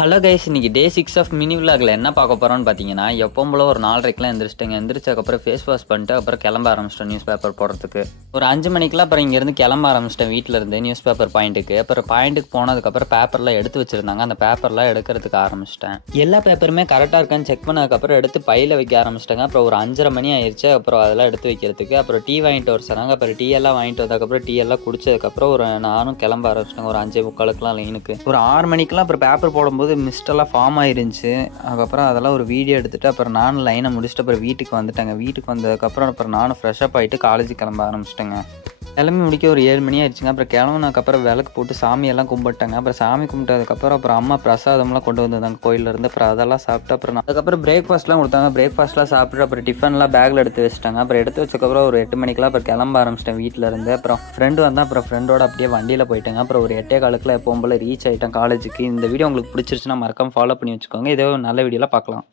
Hello guys, இன்னைக்கு டே 6 of mini விலாகில் என்ன பார்க்க போகிறோம்னு பார்த்தீங்கன்னா, எப்பவும் போல ஒரு 4:30க்கெலாம் எந்திரிச்சிட்டேங்க. எந்திரிச்சதுக்கப்புறம் ஃபேஸ் வாஷ் பண்ணிட்டு அப்புறம் கிளம்ப ஆரம்பிச்சிட்டேன் நியூஸ் பேப்பர் போடுறதுக்கு. ஒரு 5 மணிக்கெலாம் அப்புறம் இங்கேருந்து கிளம்ப ஆரம்பிச்சிட்டேன் வீட்டிலேருந்து நியூஸ் பேப்பர் பாயிண்ட்டுக்கு. அப்புறம் பாயிண்ட்டுக்கு போனதுக்கப்புறம் பேப்பர்லாம் எடுத்து வச்சுருந்தாங்க. அந்த பேப்பர்லாம் எடுக்கிறதுக்கு ஆரம்பிச்சிட்டேன். எல்லா பேப்பருமே கரெக்டாக இருக்கான்னு செக் பண்ணதுக்கப்புறம் எடுத்து பையில் வைக்க ஆரம்பிச்சிட்டாங்க. அப்புறம் ஒரு 5:30 மணி ஆயிடுச்சு. அப்புறம் அதெல்லாம் எடுத்து வைக்கிறதுக்கு அப்புறம் டீ வாங்கிட்டு வர சொன்னாங்க. அப்புறம் டீ எல்லாம் வாங்கிட்டு வந்ததுக்கப்புறம் டீ எல்லாம் குடிச்சதுக்கப்புறம் நானும் கிளம்ப ஆரம்பிச்சிட்டேங்க. ஒரு 5:45 லைனுக்கு ஒரு 6 மணிக்கெலாம் அப்புறம் பேப்பர் போடும்போது மிஸ்டெல்லாம் ஃபார்ம் ஆயிருந்துச்சு. அதுக்கப்புறம் அதெல்லாம் ஒரு வீடியோ எடுத்துட்டு அப்புறம் நானும் லைனை முடிச்சுட்டு அப்புறம் வீட்டுக்கு வந்துட்டேங்க. வீட்டுக்கு வந்ததுக்கப்புறம் அப்புறம் நானும் ஃப்ரெஷ்அப் ஆகிட்டு காலேஜுக்கு கிளம்ப ஆரம்பிச்சிட்டேங்க. கிளம்பி முடிக்க ஒரு 7 மணி ஆயிடுச்சுங்க. அப்புறம் கிளம்புனதுக்கப்புறம் விளக்கு போட்டு சாமியெல்லாம் கும்பிட்டாங்க. அப்புறம் சாமி கும்பிட்டதுக்கப்புறம் அப்புறம் அம்மா பிரசாதம்லாம் கொண்டு வந்திருந்தாங்க கோயிலேருந்து. அப்புறம் அதெல்லாம் சாப்பிட்டு அப்புறம் அதுக்கப்புறம் பிரேக்ஃபாஸ்ட்லாம் கொடுத்தாங்க. பிரேக்ஃபாஸ்ட்லாம் சாப்பிட்டு அப்புறம் டிஃபன்லாம் பேக்கில் எடுத்து வச்சுட்டாங்க. அப்புறம் எடுத்து வச்சதுக்கப்புறம் ஒரு 8 மணிக்கெலாம் அப்புறம் கிளம்ப ஆரம்பிச்சிட்டேன் வீட்டிலேருந்து. அப்புறம் ஃப்ரெண்டு வந்தால் அப்புறம் ஃப்ரெண்டோட அப்படியே வண்டியில் போயிட்டாங்க. அப்புறம் ஒரு 8:15 எப்பவும் போல் ரீச் ஆகிட்டேன் காலேஜுக்கு. இந்த வீடியோ உங்களுக்கு பிடிச்சிருச்சுன்னா மறக்காம ஃபாலோ பண்ணி வச்சுக்கோங்க. இதே ஒரு நல்ல வீடியோவில் பார்க்கலாம்.